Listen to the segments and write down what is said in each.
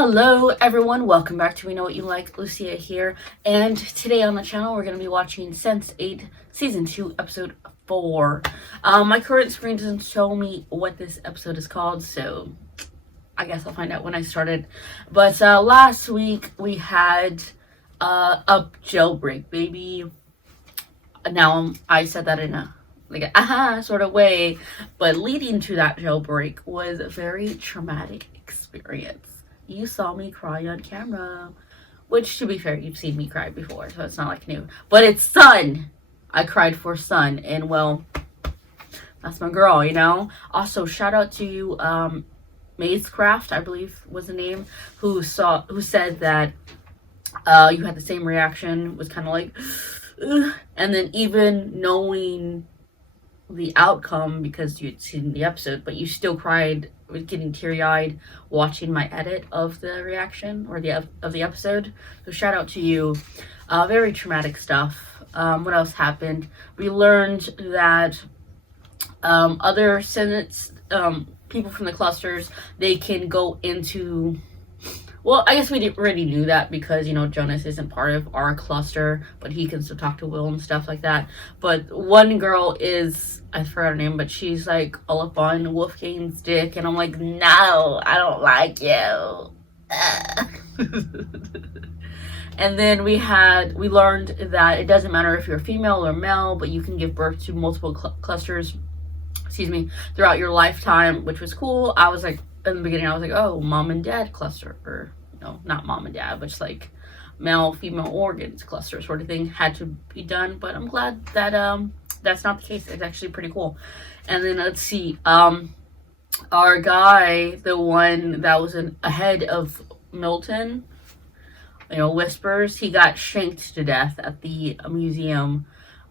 Hello everyone, welcome back to We Know What You Like, Lucia here, and today on the channel we're going to be watching SENSE8 Season 2 Episode 4. My current screen doesn't show me what this episode is called, so I guess I'll find out when I started. But last week we had a jailbreak, baby. Now I said that in a aha sort of way, but leading to that jailbreak was a very traumatic experience. You saw me cry on camera, which, to be fair, you've seen me cry before, so it's not like new. But it's Sun. I cried for Sun, and well, that's my girl, you know. Also, shout out to Mazecraft, I believe was the name, who said that you had the same reaction, was kind of like, ugh. And then even knowing the outcome because you'd seen the episode, but you still cried, was getting teary-eyed watching my edit of the reaction or of the episode. So shout out to you. Very traumatic stuff. What else happened? We learned that other senates, people from the clusters, they can go into, well, I guess we already knew that because, you know, Jonas isn't part of our cluster, but he can still talk to Will and stuff like that. But one girl is, I forgot her name, but she's like all up on Wolfgang's dick, and I'm like, no, I don't like you. And then we learned that it doesn't matter if you're female or male, but you can give birth to multiple clusters, throughout your lifetime, which was cool. I was like, in the beginning, I was like, oh, mom and dad cluster, or no, not mom and dad, but just like male, female organs cluster sort of thing had to be done. But I'm glad that that's not the case. It's actually pretty cool. And then let's see, our guy, the one that was ahead of Milton, you know, Whispers, he got shanked to death at the museum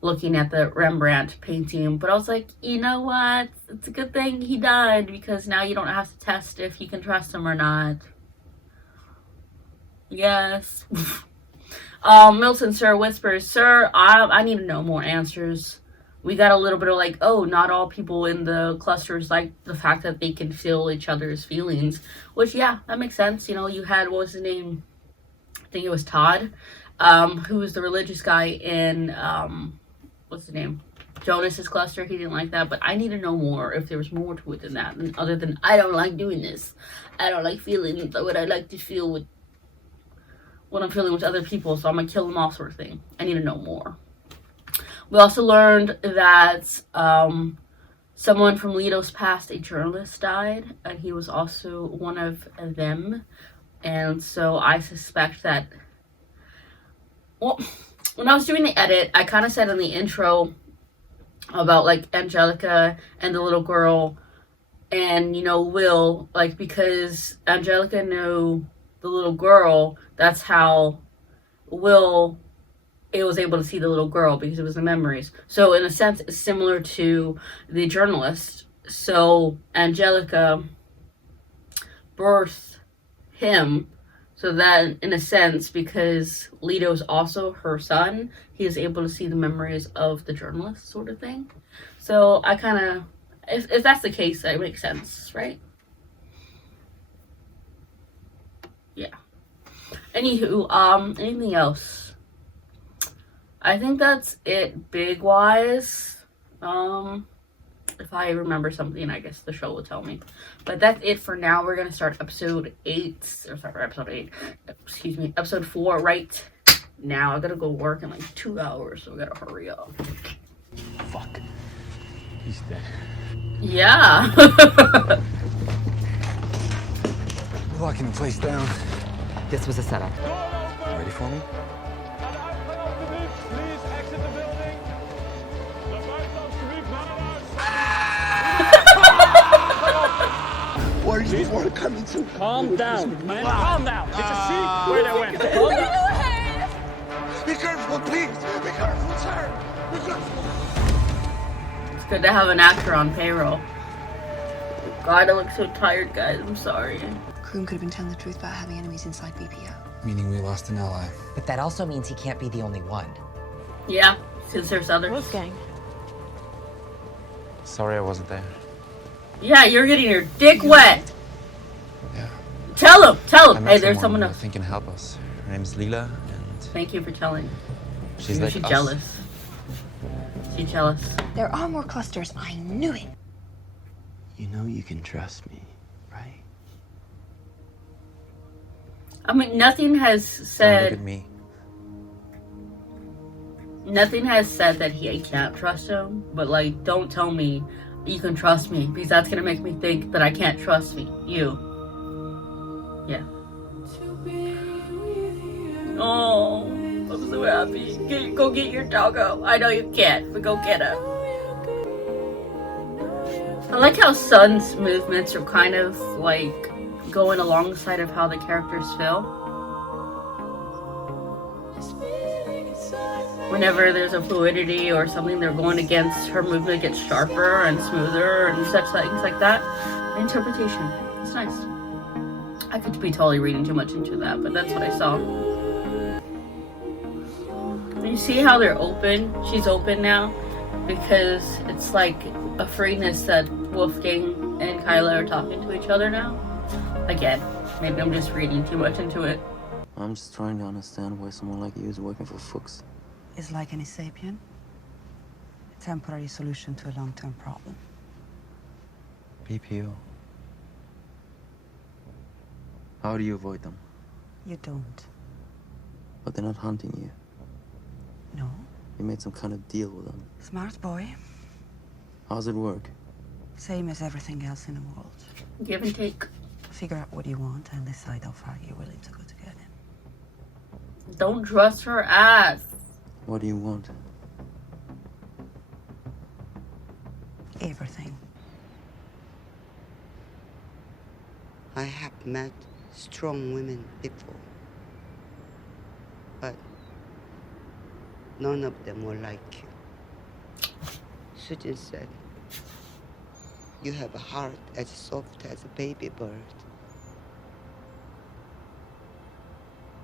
looking at the Rembrandt painting. But I was like, you know what? It's a good thing he died, because now you don't have to test if you can trust him or not. Yes. Milton, sir, Whispers, sir, I need to know more answers. We got a little bit of like, oh, not all people in the clusters like the fact that they can feel each other's feelings. Which, yeah, that makes sense. You know, you had, what was his name? I think it was Todd, who was the religious guy in, what's the name? Jonas's cluster. He didn't like that, but I need to know more if there was more to it than that, other than I don't like doing this. I don't like feeling what I like to feel with what I'm feeling with other people, so I'm gonna kill them off, sort of thing. I need to know more. We also learned that someone from Leto's past, a journalist, died, and he was also one of them. And so I suspect that, well, when I was doing the edit, I kind of said in the intro about, like, Angelica and the little girl and, you know, Will, like, because Angelica knew the little girl, that's how Will was able to see the little girl, because it was the memories. So, in a sense, it's similar to the journalist. So, Angelica birthed him, so that, in a sense, because Leto's also her son, he is able to see the memories of the journalist, sort of thing. So I kind of, if that's the case, that makes sense, right? Yeah. Anywho, anything else? I think that's it, big-wise. If I remember something, I guess the show will tell me. But that's it for now. We're going to start episode 4 right now. I got to go work in like 2 hours, so I got to hurry up. Fuck. He's dead. Yeah. We're locking the place down. This was a setup. You ready for me? Where's the water coming to? Calm down, man. Calm down. Did you see where they went? Calm down. Be careful, please. Be careful, sir. Be careful. It's good to have an actor on payroll. God, I look so tired, guys. I'm sorry. Kroom could have been telling the truth about having enemies inside BPO. Meaning we lost an ally. But that also means he can't be the only one. Yeah, since there's others. Wolfgang. Sorry I wasn't there. Yeah, you're getting your dick wet. Yeah. Tell Tell him. Tell I him. met Hey, there's someone someone who I else. think can help us. Her name's Leela, and Thank you for telling. she's Maybe like she's us. jealous. She's jealous. There are more clusters. I knew it. You know you can trust me, right? I mean, nothing has Don't look said. at me. Nothing has said that he can't trust him. But like, don't tell me you can trust me, because that's gonna make me think that I can't trust you. Yeah. Oh, I'm so happy. Go get your doggo. I know you can't, but go get him. I like how Sun's movements are kind of like going alongside of how the characters feel. Whenever there's a fluidity or something they're going against, her movement gets sharper and smoother and such things like that. Interpretation. It's nice. I could be totally reading too much into that, but that's what I saw. You see how they're open? She's open now because it's like a freeness that Wolfgang and Kyla are talking to each other now. Again, maybe I'm just reading too much into it. I'm just trying to understand why someone like you is working for Fuchs. Is like any sapien, a temporary solution to a long-term problem. BPO. How do you avoid them? You don't. But they're not hunting you. No. You made some kind of deal with them. Smart boy. How's it work? Same as everything else in the world. Give and take. Figure out what you want and decide how far you're willing to go to get it. Don't trust her ass. What do you want? Everything. I have met strong women before, but none of them were like you. Sujin said, you have a heart as soft as a baby bird.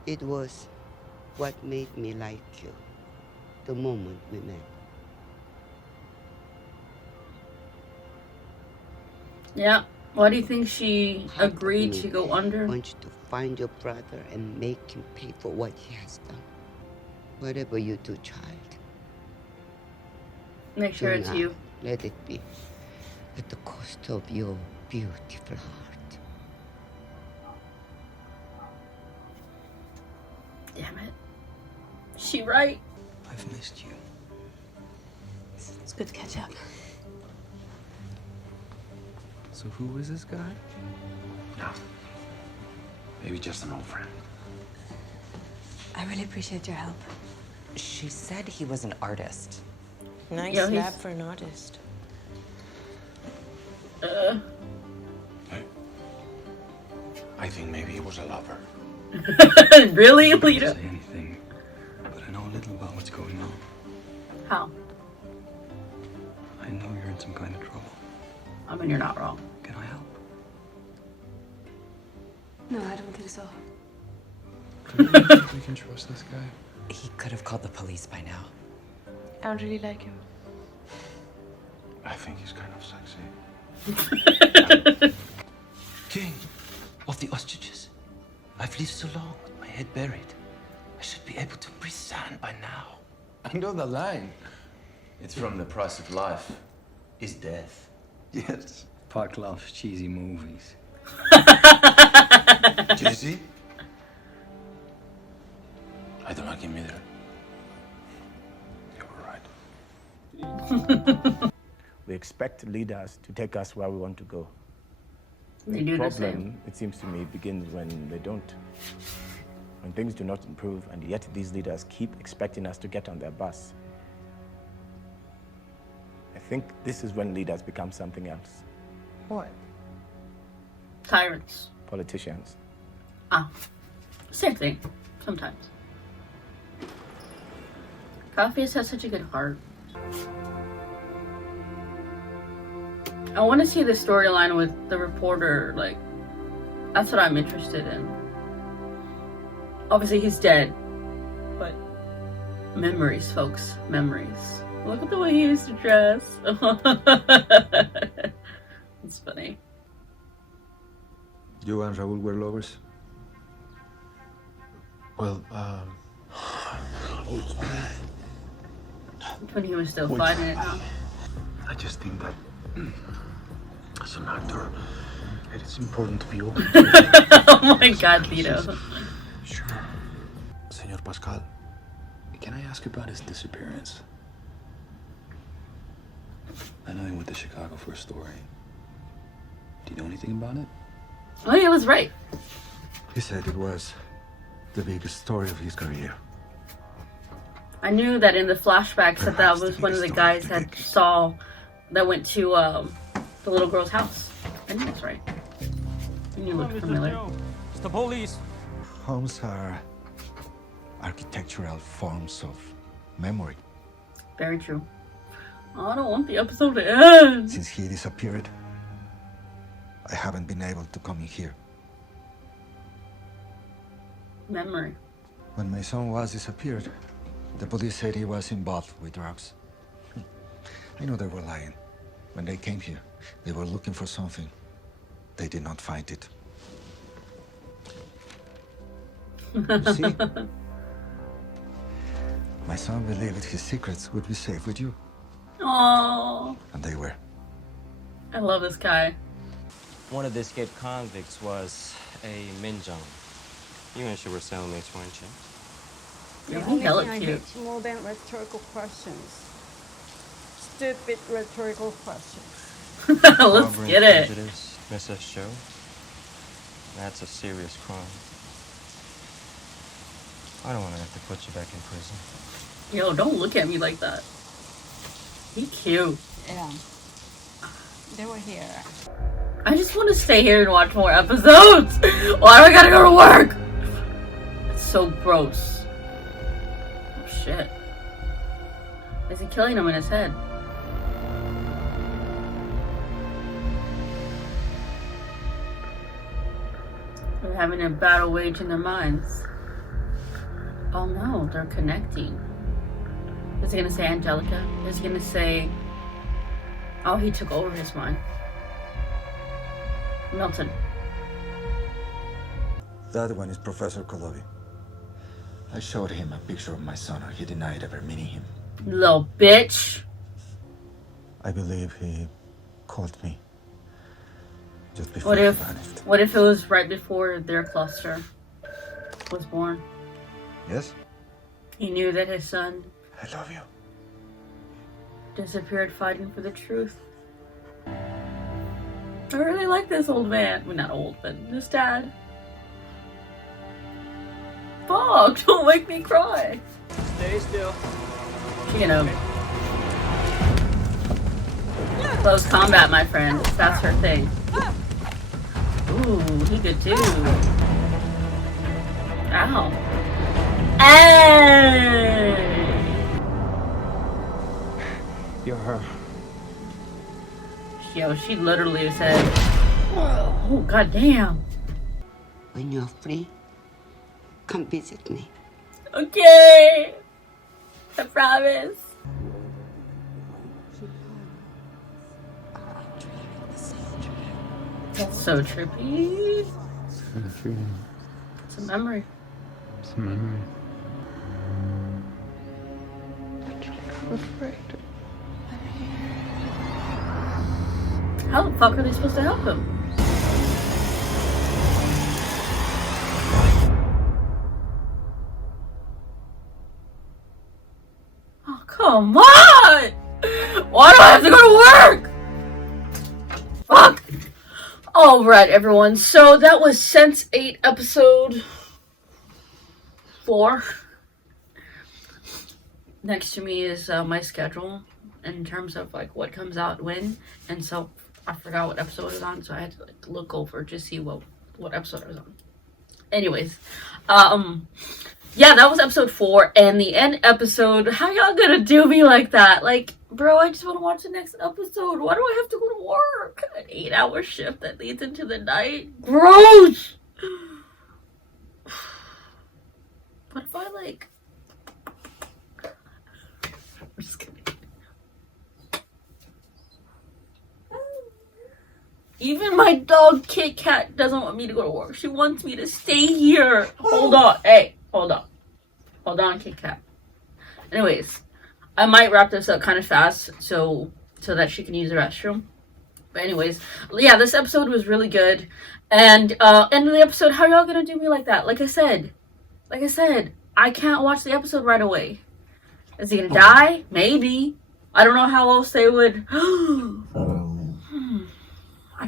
It was what made me like you the moment we met. Yeah. Why do you think she Part of agreed me to go under? wants you to find your brother and make him pay for what he has done. Whatever you do, child, Make sure do it's not you. let it be at the cost of your beautiful heart. Damn it. She right. I've missed you. It's good to catch up. So who is this guy? No. Maybe just an old friend. I really appreciate your help. She said he was an artist. Nice Yeah, lab he's- for an artist. Hey. I think maybe he was a lover. Really, I don't Alita? say anything, but I know a little about what's going on. How? I know you're in some kind of trouble. I mean, you're not wrong. Can I help? No, I don't think so. Do you think we can trust this guy? He could have called the police by now. I don't really like him. I think he's kind of sexy. King of the ostriches. I've lived so long with my head buried. I should be able to breathe sand by now. I know the line. It's from The Price of Life. Is death. Yes. Park loves cheesy movies. Jesse? I don't like him either. You were right. We expect leaders to take us where we want to go. They The do the problem, same. it seems to me, begins when they don't. When things do not improve, and yet these leaders keep expecting us to get on their bus. I think this is when leaders become something else. What? Tyrants. Politicians. Ah. Same thing. Sometimes. Coffee has such a good heart. I want to see the storyline with the reporter. Like, that's what I'm interested in. Obviously, he's dead. But memories, folks. Memories. Look at the way he used to dress. It's funny. You and Raúl were lovers? Well, When he was still fighting it, huh? I just think that as an actor, it is important to be open. Oh my god, Tito. Sure. Senor Pascal, can I ask about his disappearance? I know he went to Chicago for a story. Do you know anything about it? Oh, yeah, I was right. He said it was the biggest story of his career. I knew that in the flashbacks that was one of the guys that went to the little girl's house. I knew it was right. I knew it looked familiar. It's the police. Homes are architectural forms of memory. Very true. Oh, I don't want the episode to end. Since he disappeared, I haven't been able to come in here. Memory. When my son was disappeared, the police said he was involved with drugs. I know they were lying. When they came here, they were looking for something. They did not find it. You see? My son believed his secrets would be safe with you. Oh, And they were. I love this guy. One of the escaped convicts was a Minjong. You and she were cellmates, weren't you? Yeah, he hella cute. More than rhetorical questions. Stupid rhetorical questions. Let's Harboring get it. prejudice, Mrs. Show. That's a serious crime. I don't want to have to put you back in prison. Yo, don't look at me like that. He cute. Yeah. They were here. I just want to stay here and watch more episodes. Why do I gotta go to work? It's so gross. Oh shit. Is he killing him in his head? They're having a battle wage in their minds. Oh no, they're connecting. Is he gonna say Angelica? Is he gonna say, oh, he took over his mind? Milton. That one is Professor Kolobi. I showed him a picture of my son and he denied ever meeting him. Little bitch. I believe he called me just before he vanished. What if it was right before their cluster was born? Yes? He knew that his son I love you. disappeared fighting for the truth. I really like this old man. Well, not old, but his dad. Fuck, don't make me cry. Stay still. You know. Close combat, my friend. That's her thing. Ooh, he good too. Ow. Hey! You're her. Yo, she literally said, oh, goddamn. When you're free, come visit me. Okay. I promise. That's so trippy. It's not a dream. It's a memory. It's a memory. I'm afraid. How the fuck are they supposed to help him? Oh, come on! Why do I have to go to work? Fuck! Alright, everyone. So that was SENSE8 episode 4. Next to me is my schedule in terms of like what comes out when, and so I forgot what episode it was on, so I had to like look over to see what episode I was on. Anyways, yeah, that was episode 4, and the end episode. How y'all gonna do me like that? Like, bro, I just want to watch the next episode. Why do I have to go to work? An 8-hour shift that leads into the night. Gross. What if I like? I'm just kidding. Even my dog Kit Kat doesn't want me to go to work. She wants me to stay here. Hold on. Hey, Hold on, Kit Kat. Anyways, I might wrap this up kind of fast so that she can use the restroom. But anyways, yeah, this episode was really good. And end of the episode, how y'all gonna do me like that? Like I said, I can't watch the episode right away. Is he gonna die? Maybe. I don't know how else they would. I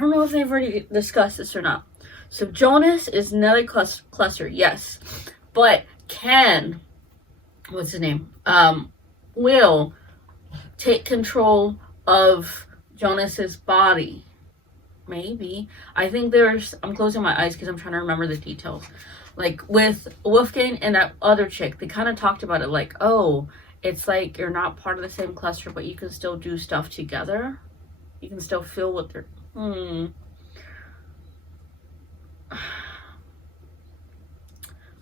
don't know if they've already discussed this or not. So Jonas is another cluster, yes. But Ken, what's his name? Will take control of Jonas's body. Maybe. I think I'm closing my eyes because I'm trying to remember the details. Like with Wolfgang and that other chick, they kind of talked about it like, oh, it's like you're not part of the same cluster, but you can still do stuff together. You can still feel what they're...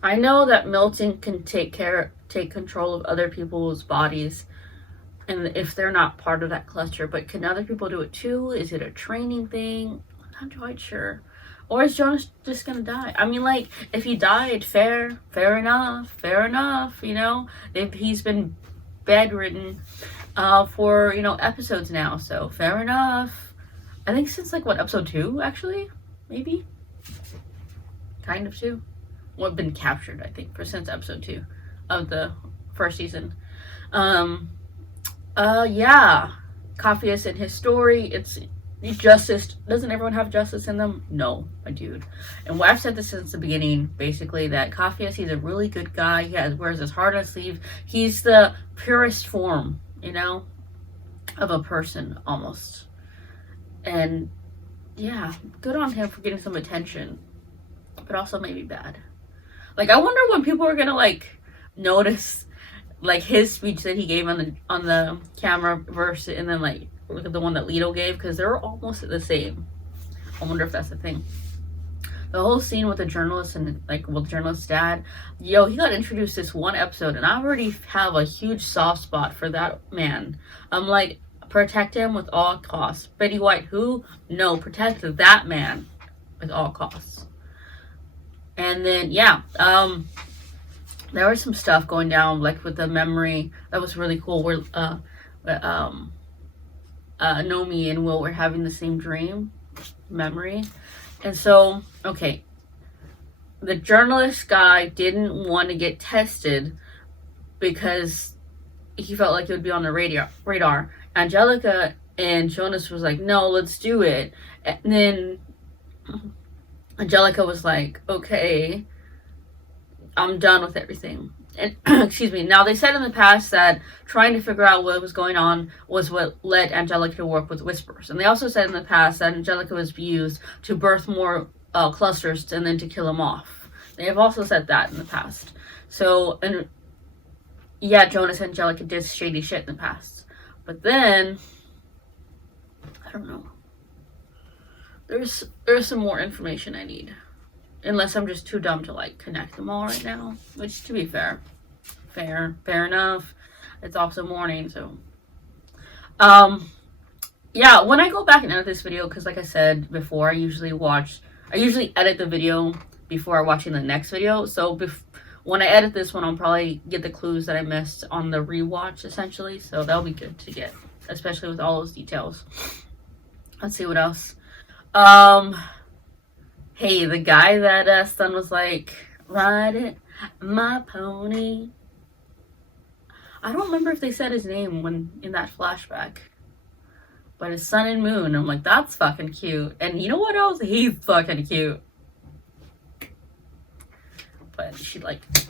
I know that Milton can take control of other people's bodies, and if they're not part of that cluster, but can other people do it too? Is it a training thing? I'm not quite sure. Or is Jonas just gonna die? I mean, like, if he died, fair enough, you know? He's been bedridden for, you know, episodes now, so fair enough. I think since, like, what, episode 2, actually? Maybe? Kind of 2. Well, been captured, I think, since episode 2 of the first season. Yeah. Capheus and his story, it's justice. Doesn't everyone have justice in them? No, my dude. And I've said this since the beginning, basically, that Capheus, he's a really good guy. He wears his heart on his sleeve. He's the purest form, you know, of a person, almost. And, yeah, good on him for getting some attention. But also maybe bad. Like, I wonder when people are gonna, like, notice, like, his speech that he gave on the camera verse, and then, like, look at the one that Leto gave, because they're almost the same. I wonder if that's the thing. The whole scene with the journalist and, like, with the journalist's dad, yo, he got introduced this one episode, and I already have a huge soft spot for that man. I'm like, protect him with all costs. Betty White, who? No, protect that man with all costs. And then, yeah, there was some stuff going down, like, with the memory. That was really cool, where, Nomi and Will were having the same dream memory. And so, okay, the journalist guy didn't want to get tested because he felt like it would be on the radar. Angelica and Jonas was like, no, let's do it. And then Angelica was like, okay, I'm done with everything. And excuse me. Now, they said in the past that trying to figure out what was going on was what led Angelica to work with Whispers. And they also said in the past that Angelica was used to birth more clusters and then to kill them off. They have also said that in the past. So, and yeah, Jonas and Angelica did shady shit in the past. But then, I don't know. There's some more information I need. Unless I'm just too dumb to, like, connect them all right now. Which, to be fair enough. It's also morning, so. Yeah, when I go back and edit this video, because like I said before, I usually edit the video before watching the next video. So when I edit this one, I'll probably get the clues that I missed on the rewatch, essentially. So that'll be good to get, especially with all those details. Let's see what else. Hey, the guy that Stun was like, ride it, my pony. I don't remember if they said his name when in that flashback. But it's Sun and Moon. I'm like, that's fucking cute. And you know what else? He's fucking cute. But she liked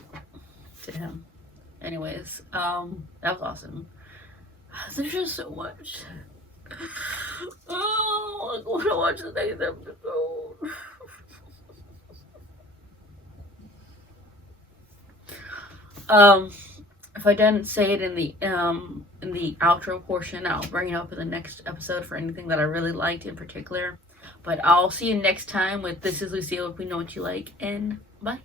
to him. Anyways, that was awesome. There's just so much. Oh, I want to watch the next episode. If I didn't say it in the outro portion, I'll bring it up in the next episode for anything that I really liked in particular. But I'll see you next time with This is Lucille if we know what you like, and bye.